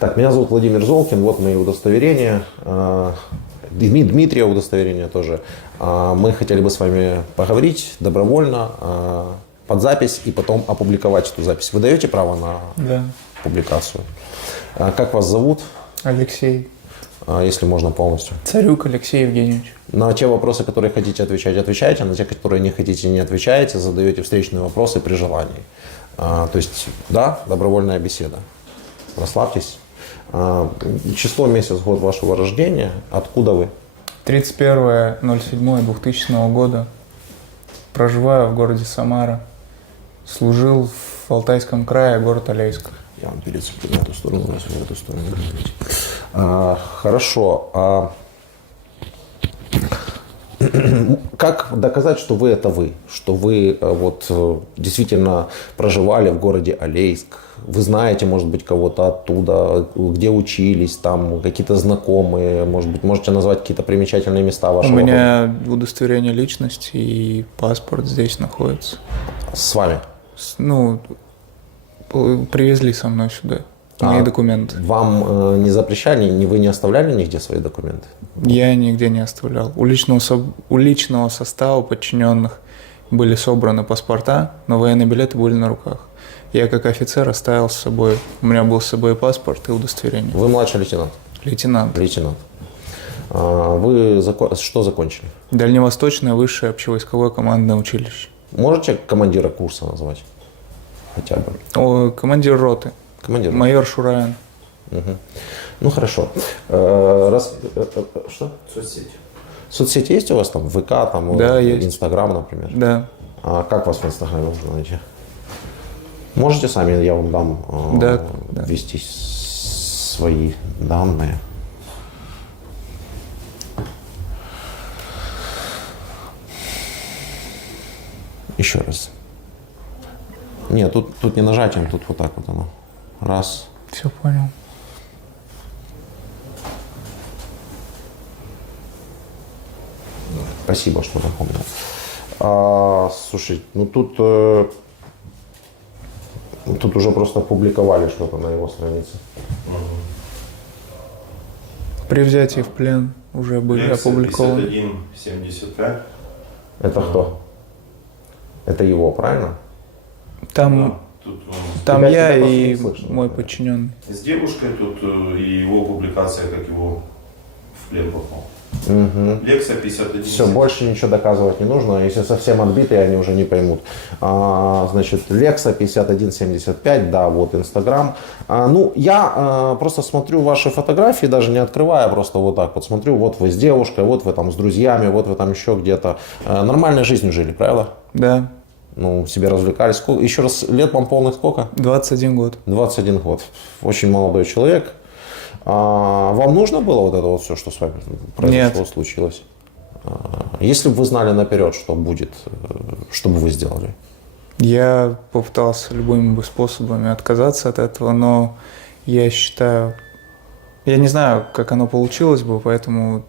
Так, меня зовут Владимир Золкин, вот мои удостоверения. Дмитрия удостоверение тоже. Мы хотели бы с вами поговорить добровольно, под запись и потом опубликовать эту запись. Вы даете право на публикацию? Как вас зовут? Алексей. Если можно полностью. Царюк Алексей Евгеньевич. На те вопросы, которые хотите отвечать, отвечаете. На те, которые не хотите, не отвечаете. Задаете встречные вопросы при желании. То есть, да, добровольная беседа. Расслабьтесь. Число, месяц, год вашего рождения. Откуда вы? 31.07.2000 года. Проживаю в городе Самара. Служил в Алтайском крае, город Алейск. Я вам перед в эту сторону, в эту сторону. Хорошо. Как доказать, что вы это вы? Что вы вот действительно проживали в городе Алейск? Вы знаете, может быть, кого-то оттуда, где учились, там какие-то знакомые, может быть, можете назвать какие-то примечательные места вашего У меня города? удостоверение личности и паспорт здесь находится. С вами? Привезли со мной сюда. Мои документы. Вам не запрещали, вы не оставляли нигде свои документы? Я нигде не оставлял. У личного состава подчиненных были собраны паспорта, но военные билеты были на руках. Я как офицер оставил с собой, у меня был с собой паспорт и удостоверение. Вы младший лейтенант? Лейтенант. Лейтенант. Вы что закончили? Дальневосточное высшее общевойсковое командное училище. Можете командира курса назвать? Хотя бы. Командир роты. Командир. Майор Шураян. Угу. Ну хорошо. Что? Соцсети. Соцсети есть у вас там? ВК, там, Да, есть. Инстаграм, например? Да. А как вас в Инстаграме можно найти? Можете сами, я вам дам ввести свои данные. Еще раз. Нет, тут не нажатием, тут вот так вот оно. Раз. Все понял. Спасибо, что напомнил. Слушай, тут уже просто опубликовали что-то на его странице. При взятии в плен уже были опубликованы. 51-75. Это кто? Это его, правильно? Там Тебя я просто и не слышно. мой подчиненный. С девушкой тут и его публикация, как его в плен попал. Угу. Лекция 51. Все, больше ничего доказывать не нужно. Если совсем отбитые, они уже не поймут. Значит, Лекса 5175, да, вот Инстаграм. Я просто смотрю ваши фотографии, даже не открывая, просто вот так вот смотрю. Вот вы с девушкой, вот вы там с друзьями, вот вы там еще где-то. Нормальной жизнью жили, правильно? Да. Себе развлекались. Еще раз, лет вам полных сколько? 21 год. 21 год. Очень молодой человек. Вам нужно было вот это вот все, что с вами произошло, Нет. случилось? Если бы вы знали наперед, что будет, что бы вы сделали? Я попытался любыми способами отказаться от этого, но я считаю, я не знаю, как оно получилось бы, поэтому,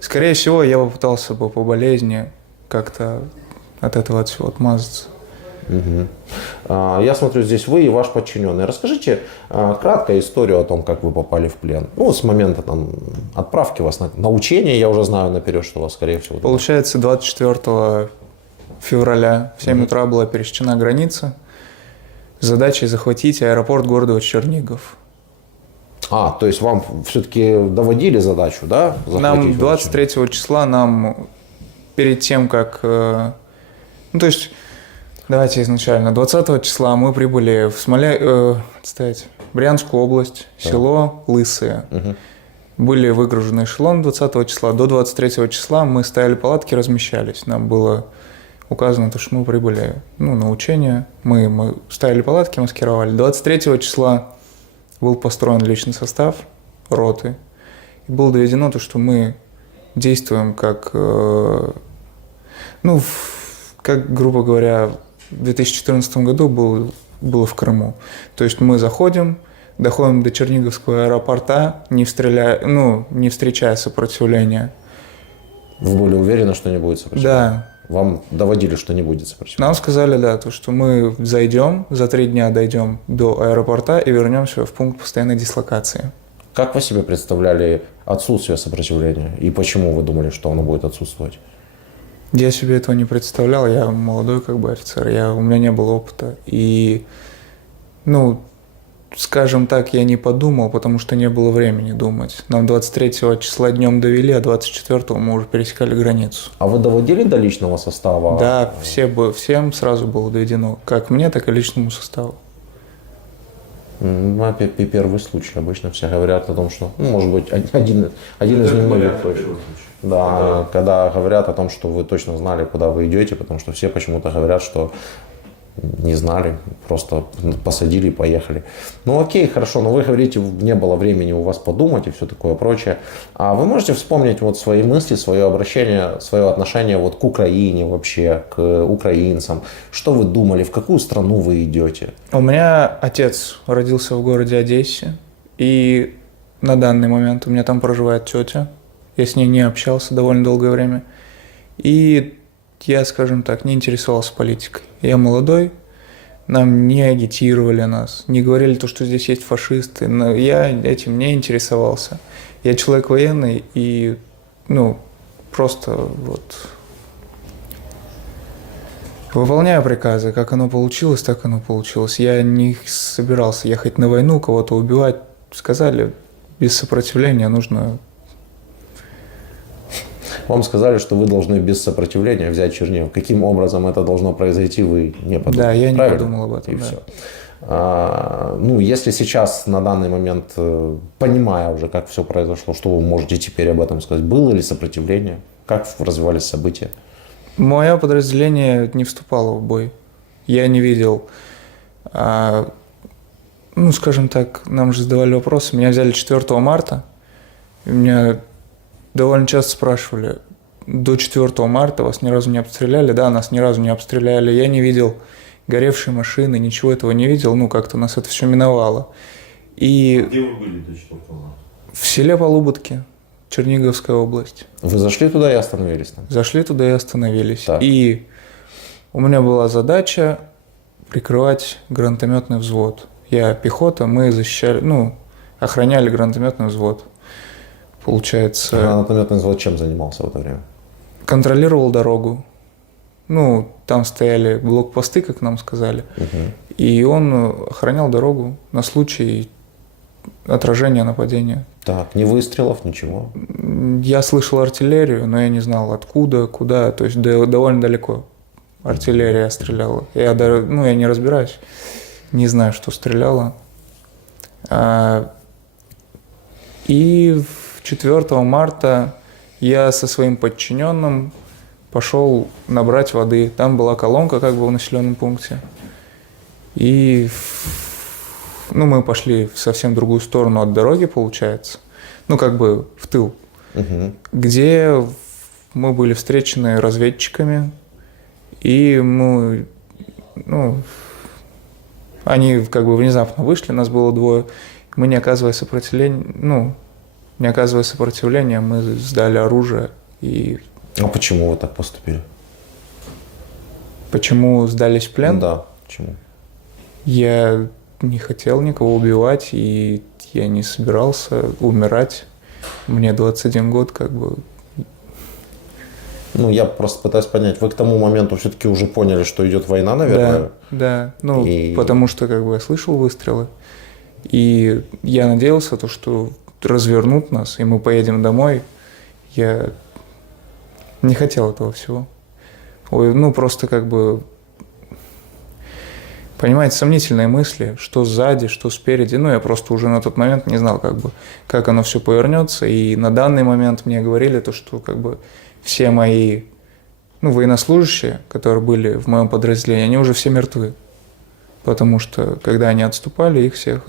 скорее всего, я попытался бы по болезни как-то от этого от всего отмазаться. Угу. Я смотрю, здесь вы и ваш подчиненный. Расскажите кратко историю о том, как вы попали в плен. С момента отправки вас на учение, я уже знаю наперед, что вас, скорее всего... Получается, 24 февраля в 7 утра была пересечена граница с задачей захватить аэропорт города Чернигов. То есть вам все-таки доводили задачу, да? Нам 23 числа, перед тем, как... Давайте изначально. 20 числа мы прибыли в Брянскую область, село Лысые. Угу. Были выгружены эшелон 20 числа. До 23 числа мы ставили палатки, размещались. Нам было указано, что мы прибыли на учение. Мы ставили палатки, маскировали. 23 числа был построен личный состав роты. И было доведено то, что мы действуем как, грубо говоря, в 2014 году было в Крыму. То есть мы доходим до Черниговского аэропорта, не встречая сопротивления. Вы были уверены, что не будет сопротивления? Да. Вам доводили, что не будет сопротивления? Нам сказали, да, то, что мы зайдем, за 3 дня дойдем до аэропорта и вернемся в пункт постоянной дислокации. Как вы себе представляли отсутствие сопротивления? И почему вы думали, что оно будет отсутствовать? Я себе этого не представлял, я молодой как бы офицер, у меня не было опыта. И, ну, скажем так, я не подумал, потому что не было времени думать. Нам 23 числа днем довели, а 24 мы уже пересекали границу. А вы доводили до личного состава? Да, всем сразу было доведено, как мне, так и личному составу. Ну, опять первый случай. Обычно все говорят о том, что, ну, может быть, один из немногих случаев. Да, когда говорят о том, что вы точно знали, куда вы идете, потому что все почему-то говорят, что не знали, просто посадили и поехали. Ну окей, хорошо, но вы говорите, не было времени у вас подумать и все такое прочее. А вы можете вспомнить вот свои мысли, свое обращение, свое отношение вот к Украине вообще, к украинцам? Что вы думали, в какую страну вы идете? У меня отец родился в городе Одессе, и на данный момент у меня там проживает тетя. Я с ней не общался довольно долгое время. И я, скажем так, не интересовался политикой. Я молодой, нам не агитировали нас, не говорили то, что здесь есть фашисты, но я этим не интересовался. Я человек военный и, ну, просто вот выполняю приказы. Как оно получилось, так оно получилось. Я не собирался ехать на войну, кого-то убивать. Сказали, без сопротивления нужно... Вам сказали, что вы должны без сопротивления взять Чернигов. Каким образом это должно произойти, вы не подумали? Да, я не Правильно? подумал об этом. И Да. все. Ну, если сейчас, на данный момент, понимая уже, как все произошло, что вы можете теперь об этом сказать? Было ли сопротивление? Как развивались события? Мое подразделение не вступало в бой. Я не видел... ну, скажем так, нам же задавали вопросы. Меня взяли 4 марта. И меня довольно часто спрашивали, до 4 марта вас ни разу не обстреляли? Да, нас ни разу не обстреляли. Я не видел горевшие машины, ничего этого не видел. Ну, как-то нас это все миновало. И Где вы были до 4 марта? в селе Полуботки, Черниговская область. Вы зашли туда и остановились там? Зашли туда и остановились. Так. И у меня была задача прикрывать гранатометный взвод. Я пехота, мы защищали, ну, охраняли гранатометный взвод. Получается, Гранатометный взвод чем занимался в это время? контролировал дорогу. Ну, там стояли блокпосты, как нам сказали. И он охранял дорогу на случай отражения нападения. Так, ни выстрелов, ничего. Я слышал артиллерию, но я не знал откуда, куда, то есть довольно далеко артиллерия стреляла. Я не разбираюсь, не знаю, что стреляла. И 4 марта я со своим подчиненным пошел набрать воды. Там была колонка как бы в населенном пункте. И мы пошли в совсем другую сторону от дороги, получается. Ну, как бы в тыл. Где мы были встречены разведчиками. И они как бы внезапно вышли, нас было 2. Мы, не оказывая сопротивления, мы сдали оружие. И А почему вы так поступили? почему сдались в плен? Да, почему? Я не хотел никого убивать, и я не собирался умирать. Мне 21 год, как бы. Ну, я просто пытаюсь понять, вы к тому моменту все-таки уже поняли, что идет война, наверное? Да. И- Потому что как бы я слышал выстрелы. И я надеялся, что развернут нас, и мы поедем домой. Я не хотел этого всего. Просто как бы, понимаете, сомнительные мысли, что сзади, что спереди. Я просто уже на тот момент не знал, как оно все повернется. И на данный момент мне говорили что как бы все мои военнослужащие, которые были в моем подразделении, они уже все мертвы. Потому что, когда они отступали, их всех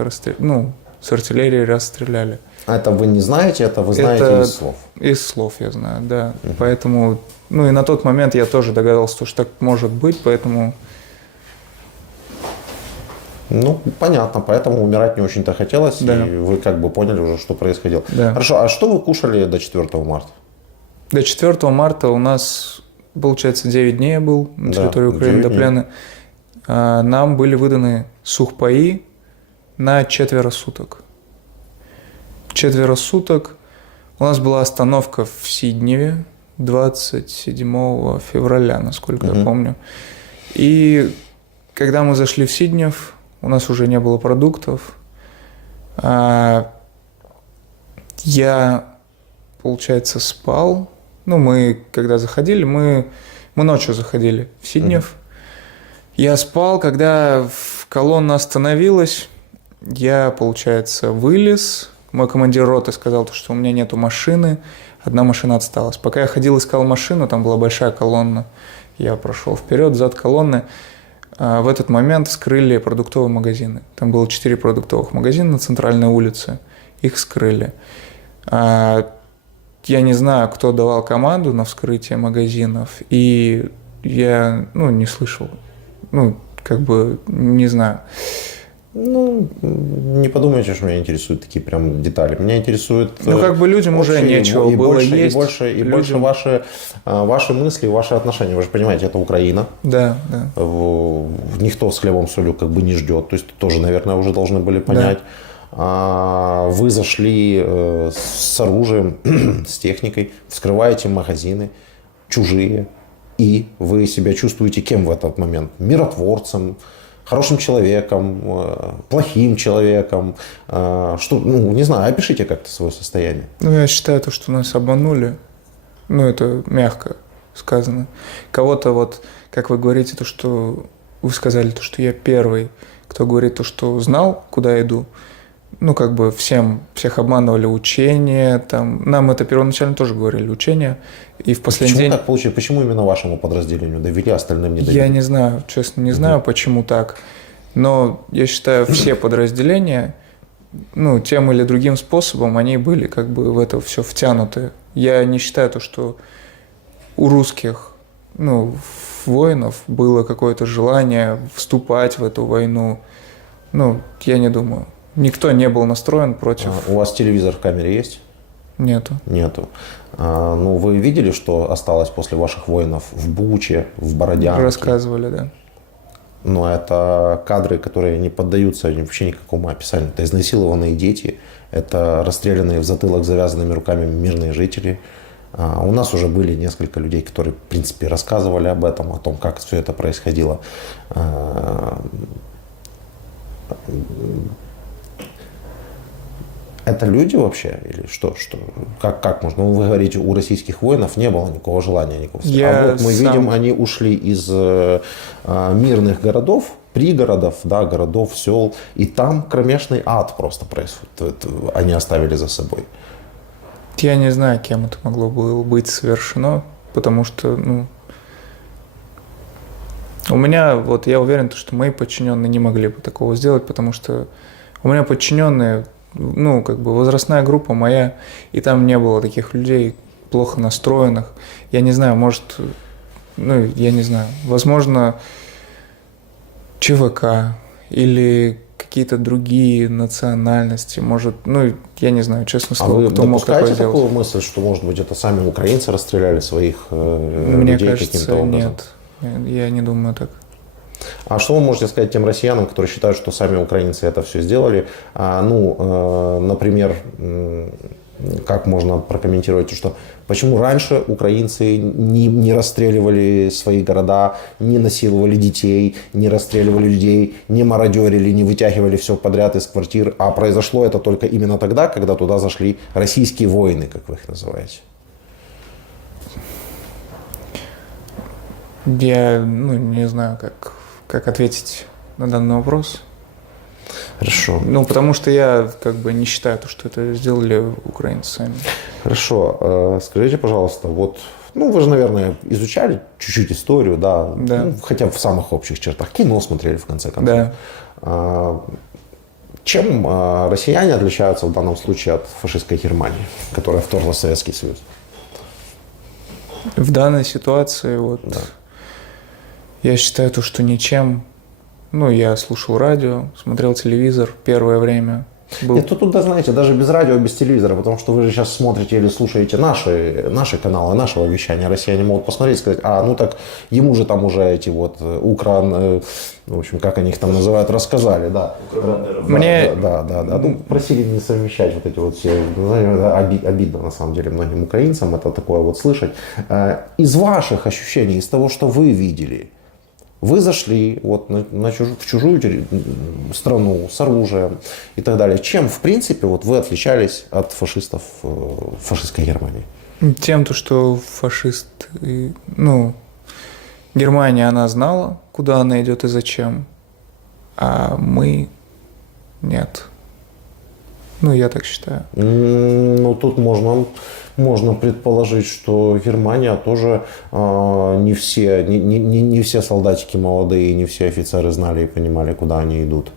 с артиллерии расстреляли. А это вы не знаете, это вы знаете Это из слов? Из слов я знаю, да. Поэтому, и на тот момент я тоже догадался, что так может быть, поэтому... Понятно, поэтому умирать не очень-то хотелось, Да. и вы как бы поняли уже, что происходило. Да. Хорошо, а что вы кушали до 4 марта? До 4 марта у нас получается, 9 дней я был на Да, территории Украины 9 до дней. плена. Нам были выданы сухпаи на 4 суток. 4 суток. У нас была остановка в Сидневе 27 февраля, насколько я помню. И когда мы зашли в Сиднев, у нас уже не было продуктов. Я, получается, спал. Ну, мы, когда заходили, мы ночью заходили в Сиднев. Я спал, когда колонна остановилась, я, получается, вылез. Мой командир роты сказал, что у меня нету машины, одна машина отсталась. Пока я ходил, искал машину, там была большая колонна. Я прошел вперед, зад колонны. В этот момент вскрыли продуктовые магазины. Там было 4 продуктовых магазина на центральной улице. Их вскрыли. Я не знаю, кто давал команду на вскрытие магазинов, и я, не слышал. Не знаю. Ну, не подумайте, что меня интересуют такие прям детали. Меня интересует... людям уже нечего было есть. И больше ваши мысли, ваши отношения. Вы же понимаете, это Украина. Да, да. Никто с хлебом солью не ждет. То есть тоже, наверное, уже должны были понять. Да. Вы зашли с оружием, с техникой, вскрываете магазины чужие, и вы себя чувствуете кем в этот момент? Миротворцем, хорошим человеком, плохим человеком? Не знаю, опишите как-то свое состояние. Я считаю, что нас обманули. Это мягко сказано. Кого-то, как вы говорите, что вы сказали, что я первый, кто говорит что знал, куда я иду. Всех обманывали учения, нам это первоначально тоже говорили, учения, и в последний день... Почему так получилось? Почему именно вашему подразделению довели, остальным не довели? Я не знаю, честно, не знаю, почему так, но я считаю, все подразделения, тем или другим способом, они были в это все втянуты. Я не считаю что у русских, воинов было какое-то желание вступать в эту войну, я не думаю. Никто не был настроен против. У вас телевизор в камере есть? Нету. Нету. Вы видели, что осталось после ваших воинов в Буче, в Бородянке? Рассказывали, да. Но это кадры, которые не поддаются вообще никакому описанию. Это изнасилованные дети, это расстрелянные в затылок завязанными руками мирные жители. У нас уже были несколько людей, которые, в принципе, рассказывали об этом, о том, как все это происходило. Это люди вообще? Или что? Как можно? Вы говорите, у российских воинов не было никакого желания. Мы видим, они ушли из мирных городов, пригородов, городов, сел, и там кромешный ад просто происходит. Они оставили за собой. Я не знаю, кем это могло было быть совершено, потому что, у меня, я уверен, что мои подчиненные не могли бы такого сделать, потому что у меня подчиненные, возрастная группа моя, и там не было таких людей плохо настроенных. Я не знаю, возможно, ЧВК или какие-то другие национальности, может, я не знаю, честно слово, кто мог такое сделать. Вы допускаете такую мысль, что, может быть, это сами украинцы расстреляли своих Мне людей кажется, каким-то образом? Нет, я не думаю так. А что вы можете сказать тем россиянам, которые считают, что сами украинцы это все сделали? Например, как можно прокомментировать, что почему раньше украинцы не расстреливали свои города, не насиловали детей, не расстреливали людей, не мародерили, не вытягивали все подряд из квартир, а произошло это только именно тогда, когда туда зашли российские воины, как вы их называете? Я не знаю, как ответить на данный вопрос. Хорошо. Потому что я не считаю, что это сделали украинцы сами. Хорошо. Скажите, пожалуйста, вы же, наверное, изучали чуть-чуть историю, да? Да. Хотя в самых общих чертах. Кино смотрели, в конце концов. Да. Чем россияне отличаются в данном случае от фашистской Германии, которая вторглась в Советский Союз? В данной ситуации, Да. Я считаю, что ничем. Я слушал радио, смотрел телевизор первое время. был. Нет, тут, знаете, даже без радио, без телевизора, потому что вы же сейчас смотрите или слушаете наши каналы, нашего вещания. Россияне могут посмотреть и сказать, ну так ему же там уже эти вот в общем, как они их там называют, рассказали, да. Мне... Да. Ну, просили не совмещать вот эти вот все, обидно на самом деле многим украинцам это такое вот слышать. Из ваших ощущений, из того, что вы видели, вы зашли вот в чужую страну с оружием и так далее. Чем, в принципе, вот вы отличались от фашистов фашистской Германии? Тем, что Германия, она знала, куда она идет и зачем, а мы нет. Я так считаю. Тут можно предположить, что Германия тоже не все солдатики молодые, не все офицеры знали и понимали, куда они идут.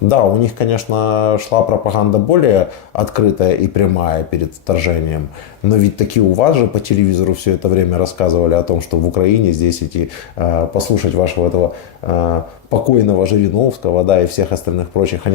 Да, у них, конечно, шла пропаганда более открытая и прямая перед вторжением, но ведь таки у вас же по телевизору все это время рассказывали о том, что в Украине здесь идти послушать вашего этого покойного Жириновского, да, и всех остальных прочих.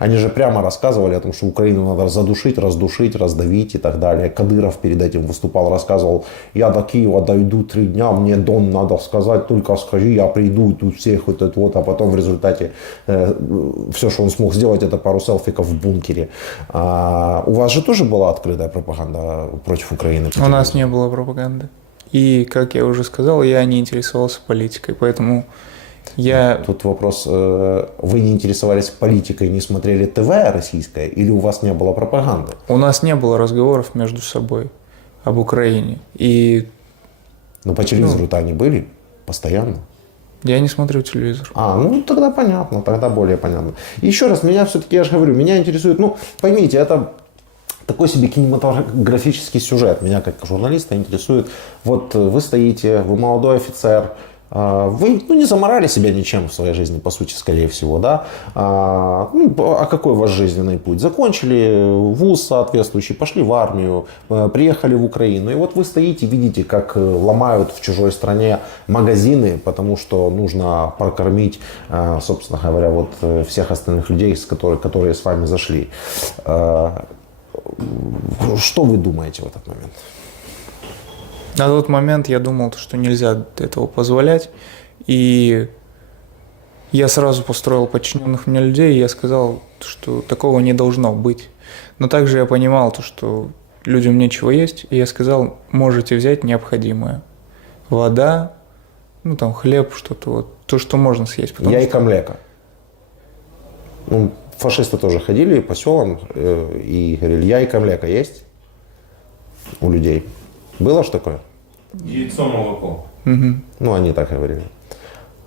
Они же прямо рассказывали о том, что Украину надо задушить, раздушить, раздавить и так далее. Кадыров перед этим выступал, рассказывал: я до Киева дойду 3 дня, мне Дон надо сказать, только скажи, я приду, и тут всех вот, а потом в результате все, что он смог сделать, это пару селфиков в бункере. У вас же тоже была открытая пропаганда против Украины? У нас не было пропаганды. И, как я уже сказал, я не интересовался политикой, поэтому Тут вопрос, вы не интересовались политикой, не смотрели ТВ российское, или у вас не было пропаганды? У нас не было разговоров между собой об Украине. Но по телевизору-то они были постоянно. Я не смотрю телевизор. Тогда понятно, тогда более понятно. Еще раз, меня все-таки, я же говорю, меня интересует, поймите, это такой себе кинематографический сюжет. Меня как журналиста интересует, вот вы стоите, вы молодой офицер, вы не заморали себя ничем в своей жизни, по сути, скорее всего, да? А какой ваш жизненный путь? Закончили вуз соответствующий, пошли в армию, приехали в Украину, и вот вы стоите, видите, как ломают в чужой стране магазины, потому что нужно прокормить, собственно говоря, вот всех остальных людей, которые с вами зашли. Что вы думаете в этот момент? На тот момент я думал, что нельзя этого позволять, и я сразу построил подчиненных мне людей, и я сказал, что такого не должно быть. Но также я понимал, что людям нечего есть, и я сказал, можете взять необходимое. Вода, хлеб, что-то вот, то, что можно съесть. Яйко, млеко. Фашисты тоже ходили по селам и говорили, яйко, млеко есть у людей? Было ж такое? Яйцо, молоко. Угу. Они так говорили.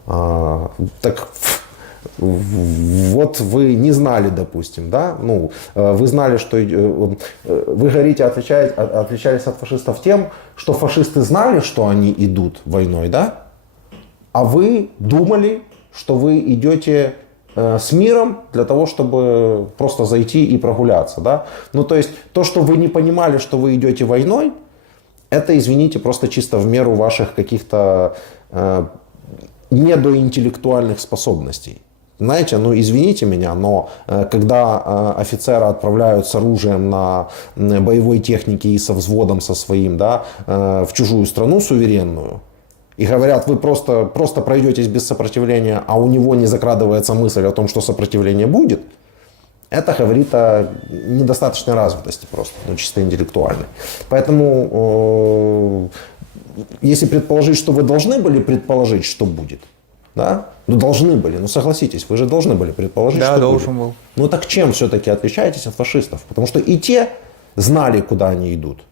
Так вот вы не знали, допустим, да? Вы знали, что вы говорите, отличались от фашистов тем, что фашисты знали, что они идут войной, да? А вы думали, что вы идете с миром для того, чтобы просто зайти и прогуляться, да? То есть то, что вы не понимали, что вы идете войной, это, извините, просто чисто в меру ваших каких-то недоинтеллектуальных способностей. Знаете, извините меня, но когда офицера отправляют с оружием на боевой технике и со взводом со своим, да, в чужую страну суверенную, и говорят, вы просто пройдетесь без сопротивления, а у него не закрадывается мысль о том, что сопротивление будет, это говорит о недостаточной развитости просто, чисто интеллектуальной. Поэтому, если предположить, что вы должны были предположить, что будет, да? Должны были, согласитесь, вы же должны были предположить, что должен будет. был. Так чем все-таки отличаетесь от фашистов? Потому что и те знали, куда они идут,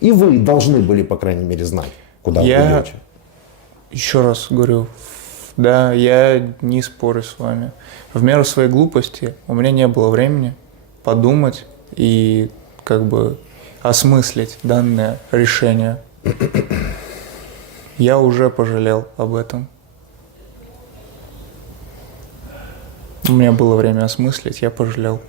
и вы должны были, по крайней мере, знать, куда вы идете. Еще раз говорю, да, я не спорю с вами. В меру своей глупости у меня не было времени подумать и осмыслить данное решение. Я уже пожалел об этом. У меня было время осмыслить, я пожалел.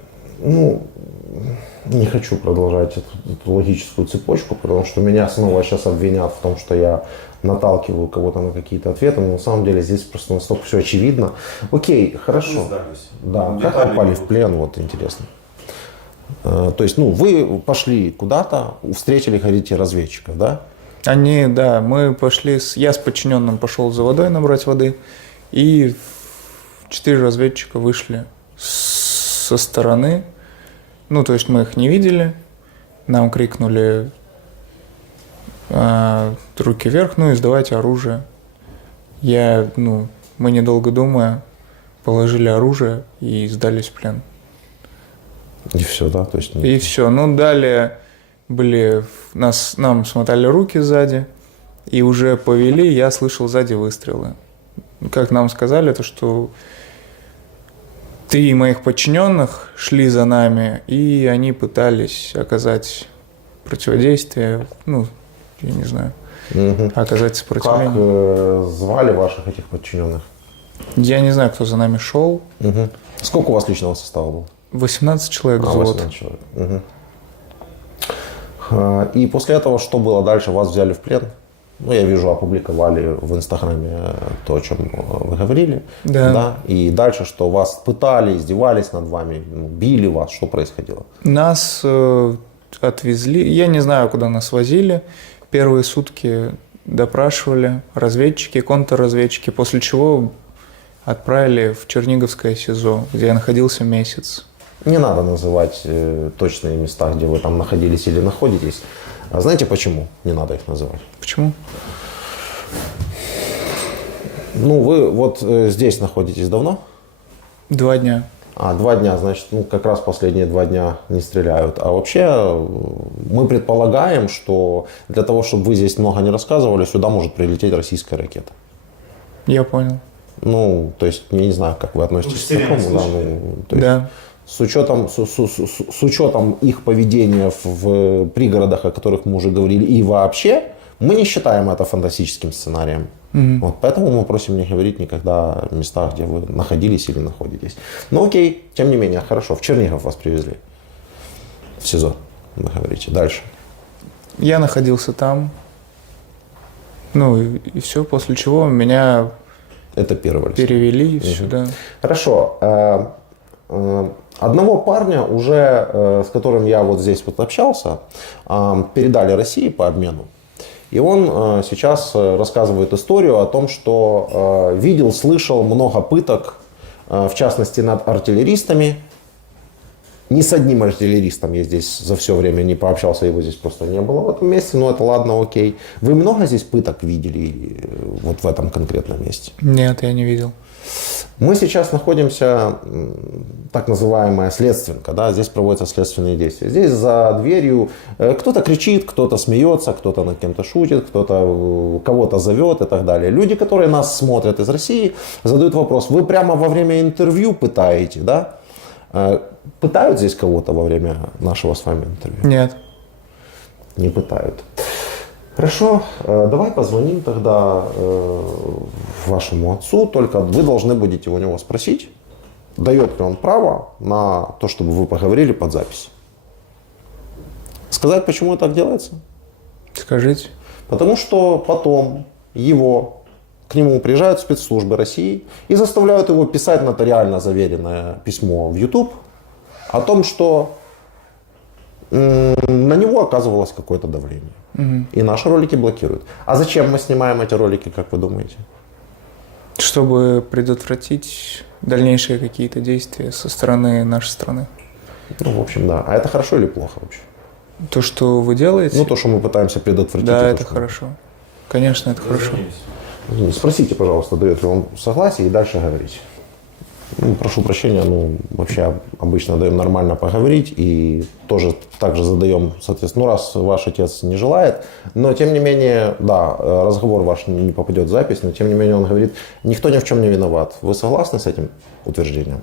Не хочу продолжать эту логическую цепочку, потому что меня снова сейчас обвинят в том, что я наталкиваю кого-то на какие-то ответы, но на самом деле здесь просто настолько все очевидно. Окей, Мы хорошо. сдались. Да, как Детали попали будут. в плен, вот интересно. То есть, ну, вы пошли куда-то, встретили, говорите, разведчиков, да? Они, да, мы пошли, я с подчиненным пошел за водой набрать воды, и 4 разведчика вышли со стороны. Ну, то есть мы их не видели, нам крикнули руки вверх, ну и сдавайте оружие. Мы недолго думая положили оружие и сдались в плен. И все, да? То есть, И все. Ну, далее нам смотали руки сзади, и уже повели, я слышал сзади выстрелы. Как нам сказали, то что 3 моих подчиненных шли за нами, и они пытались оказать противодействие, ну, я не знаю, Мгм. оказать Как сопротивление. звали ваших этих подчиненных? Я не знаю, кто за нами шел. Мгм. Сколько у вас личного состава было? 18 человек взвод. 18 человек. Мгм. И после этого что было дальше? Вас взяли в плен? Ну, я вижу, опубликовали в Инстаграме то, о чем вы говорили. Да. И дальше что? Вас пытали, издевались над вами, били вас? Что происходило? Нас отвезли, я не знаю, куда нас возили. Первые сутки допрашивали разведчики, контрразведчики, после чего отправили в Черниговское СИЗО, где я находился месяц. Не надо называть точные места, где вы там находились или находитесь. А знаете почему не надо их называть? Почему? Ну, вы вот здесь находитесь давно? 2 дня. 2 дня, значит, ну, как раз последние 2 дня не стреляют. А вообще мы предполагаем, что для того, чтобы вы здесь много не рассказывали, сюда может прилететь российская ракета. Я понял. Ну, то есть, я не знаю, как вы относитесь к сирены такому. Да, слышали? то есть, Да. с учетом их поведения в пригородах, о которых мы уже говорили, и вообще, мы не считаем это фантастическим сценарием. Вот, поэтому мы просим не говорить никогда о местах, где вы находились или находитесь. Ну окей, тем не менее, хорошо. В Чернигов вас привезли. В СИЗО, вы говорите. Дальше. Я находился там. Ну и все, после чего меня Это первый раз. перевели сюда. Хорошо. Одного парня уже, с которым я вот здесь вот общался, передали России по обмену. И он сейчас рассказывает историю о том, что видел, слышал много пыток, в частности над артиллеристами. Ни с одним артиллеристом я здесь за все время не пообщался, его здесь просто не было в этом месте, но это ладно, окей. Вы много здесь пыток видели вот в этом конкретном месте? Нет, я не видел. Мы сейчас находимся, так называемая следственка, да, здесь проводятся следственные действия. Здесь за дверью кто-то кричит, кто-то смеется, кто-то над кем-то шутит, кто-то кого-то зовет и так далее. Люди, которые нас смотрят из России, задают вопрос: вы прямо во время интервью пытаете, да? Пытают здесь кого-то во время нашего с вами интервью? Нет. Не пытают. Хорошо, давай позвоним тогда вашему отцу, только вы должны будете у него спросить, дает ли он право на то, чтобы вы поговорили под запись. Сказать, почему так делается? Скажите. Потому что потом к нему приезжают спецслужбы России и заставляют его писать нотариально заверенное письмо в YouTube о том, что на него оказывалось какое-то давление. И наши ролики блокируют. А зачем мы снимаем эти ролики, как вы думаете? Чтобы предотвратить дальнейшие какие-то действия со стороны нашей страны. Ну, в общем, да. А это хорошо или плохо вообще? То, что вы делаете, Ну, то, что мы пытаемся предотвратить. да, и то, это что- хорошо. Конечно, это хорошо. Дозвонились. Спросите, пожалуйста, дает ли он согласие, и дальше говорить. Ну, прошу прощения, вообще обычно даем нормально поговорить и тоже также задаем, соответственно, раз ваш отец не желает, но тем не менее, да, разговор ваш не попадет в запись, но тем не менее он говорит, никто ни в чем не виноват. Вы согласны с этим утверждением?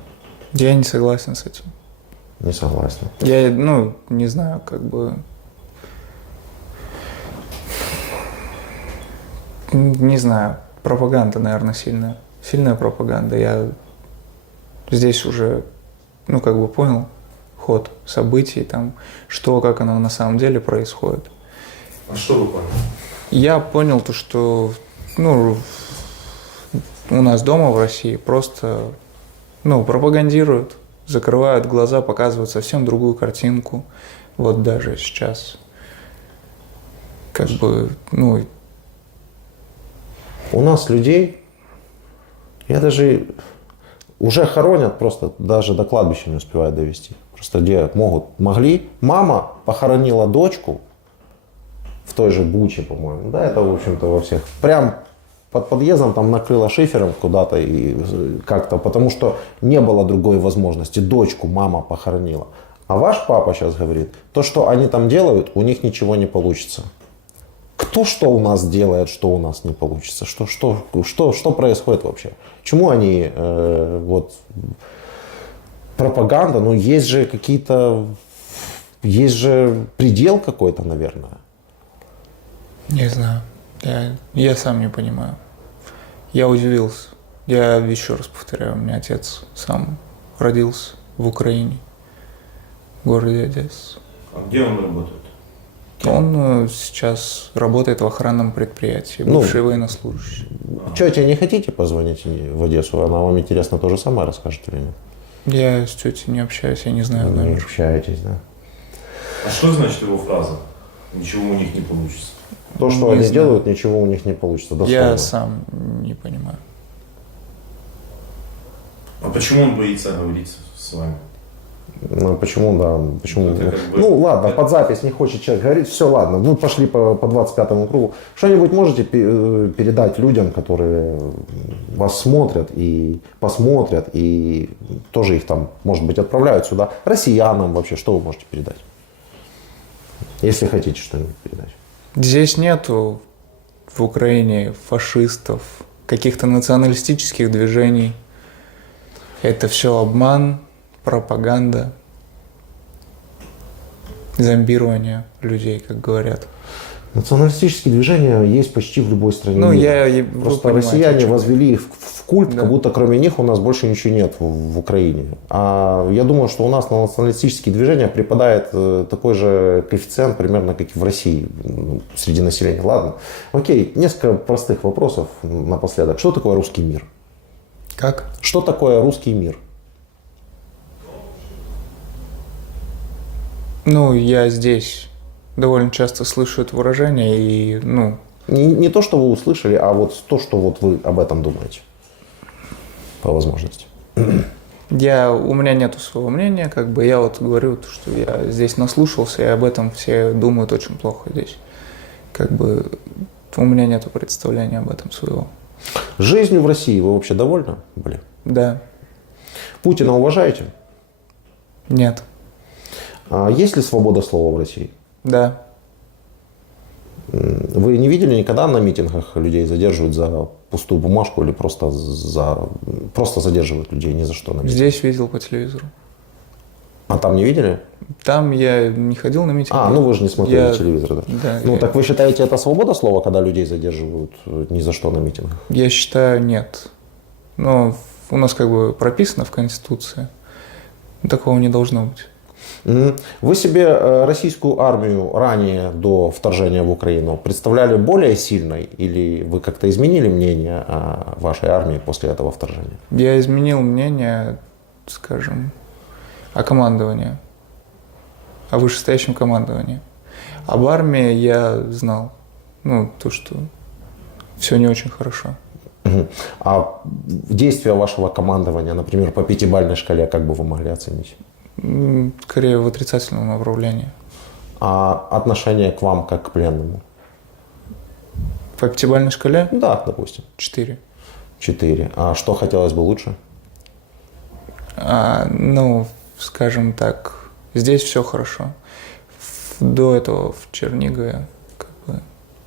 Я не согласен с этим. Не согласны. Я, не знаю, как бы... Не знаю, пропаганда, наверное, сильная. Сильная пропаганда. Я здесь уже, понял, ход событий, там, что, как оно на самом деле происходит. А что вы поняли? Я понял то, что ну, у нас дома в России просто пропагандируют, закрывают глаза, показывают совсем другую картинку. Вот даже сейчас. Как бы, У нас людей, я даже уже хоронят, просто даже до кладбища не успевают довести. Просто где могли. Мама похоронила дочку в той же Буче, по-моему. Да, это, в общем-то, во всех. Прям под подъездом там накрыла шифером куда-то и как-то, потому что не было другой возможности. Дочку мама похоронила. А ваш папа сейчас говорит, то, что они там делают, у них ничего не получится. Кто что у нас делает, что у нас не получится? Что происходит вообще? Чему они, пропаганда, есть же предел какой-то, наверное. не знаю, я сам не понимаю. Я удивился. Я еще раз повторяю, у меня отец сам родился в Украине, в городе Одесса. А где он работает? Он сейчас работает в охранном предприятии, бывший военнослужащий. Тете не хотите позвонить в Одессу? Она вам интересно то же самое расскажет или нет? Я с тетей не общаюсь, я не знаю Вы не номер. общаетесь, да? А что значит его фраза? Ничего у них не получится. То, что Не они знаю. делают, ничего у них не получится. Дословно. Я сам не понимаю. А почему он боится говорить с вами? Ну, почему, да? Почему? Это как бы- Ну, ладно, под запись не хочет человек говорить, все, ладно, мы пошли по 25-му кругу. Что-нибудь можете передать людям, которые вас смотрят и посмотрят, и тоже их там, может быть, отправляют сюда, россиянам вообще, что вы можете передать? Если хотите что-нибудь передать. Здесь нету в Украине фашистов, каких-то националистических движений. Это все обман, пропаганда, зомбирование людей, как говорят. Националистические движения есть почти в любой стране Ну, мира. вы Просто понимаете, о россияне чем я. возвели их в культ, Да. как будто кроме них у нас больше ничего нет в Украине. А я думаю, что у нас на националистические движения припадает такой же коэффициент примерно, как и в России среди населения. Ладно. Окей, несколько простых вопросов напоследок. Что такое русский мир? Как? Что такое русский мир? Я здесь довольно часто слышу это выражение, и, Не то, что вы услышали, а вот то, что вот вы об этом думаете. По возможности. у меня нету своего мнения, я вот говорю, что я здесь наслушался, и об этом все думают очень плохо здесь. У меня нету представления об этом своего. Жизнью в России вы вообще довольны были? Да, Путина уважаете? нет, А есть ли свобода слова в России? да, Вы не видели никогда на митингах людей задерживают за пустую бумажку или просто задерживают людей ни за что на митинг? здесь видел по телевизору. А там не видели? Там я не ходил на митинги. Вы же не смотрели телевизор, да? Да, Так вы считаете, это свобода слова, когда людей задерживают ни за что на митингах? я считаю, нет. Но у нас прописано в Конституции. Такого не должно быть. Вы себе российскую армию ранее, до вторжения в Украину, представляли более сильной? Или вы как-то изменили мнение о вашей армии после этого вторжения? Я изменил мнение, о командовании, о вышестоящем командовании. Об армии я знал, то, что все не очень хорошо. А действия вашего командования, например, по 5-бальной шкале, как бы вы могли оценить? Скорее в отрицательном направлении. А отношение к вам как к пленному? По 5-бальной шкале Да, допустим. 4. 4. А что хотелось бы лучше? Скажем так, здесь все хорошо. До этого в Чернигове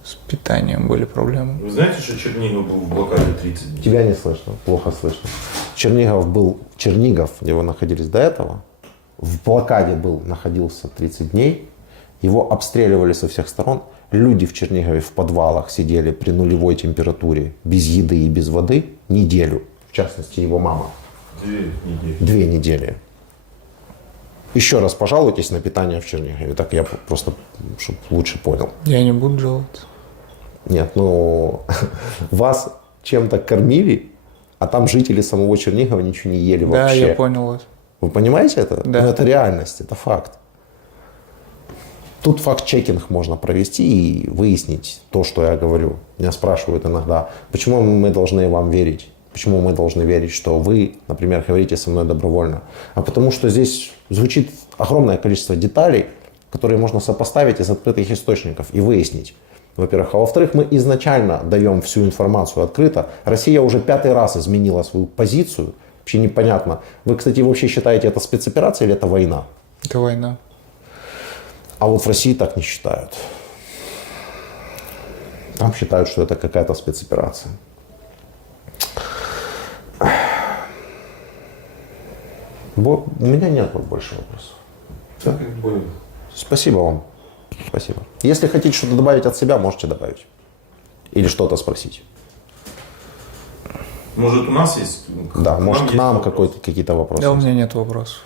с питанием были проблемы. Вы знаете, что Чернигов был в блокаде 30 дней? Тебя не слышно, плохо слышно. Чернигов, где вы находились до этого, в блокаде находился 30 дней. Его обстреливали со всех сторон. Люди в Чернигове в подвалах сидели при нулевой температуре, без еды и без воды неделю. В частности, его мама. 2 недели. 2 недели. Еще раз пожалуйтесь на питание в Чернигове. Так я просто, чтобы лучше понял. Я не буду жаловаться. Нет, ну, вас чем-то кормили, а там жители самого Чернигова ничего не ели Да, вообще. я понял вас. Вы понимаете это? Да. Ну, это реальность, это факт. Тут факт-чекинг можно провести и выяснить то, что я говорю. Меня спрашивают иногда, почему мы должны вам верить? Почему мы должны верить, что вы, например, говорите со мной добровольно? А потому что здесь звучит огромное количество деталей, которые можно сопоставить из открытых источников и выяснить. Во-первых. А во-вторых, мы изначально даем всю информацию открыто. Россия уже 5-й раз изменила свою позицию. Вообще непонятно. Вы, кстати, вообще считаете, это спецоперация или это война? Это война. А вот в России так не считают. Там считают, что это какая-то спецоперация. У меня нет больше вопросов. Спасибо вам. Спасибо. Если хотите что-то добавить от себя, можете добавить. Или что-то спросить. Может, у нас есть? Да, может, к есть нам вопрос? какие-то вопросы. Да, у меня нет вопросов.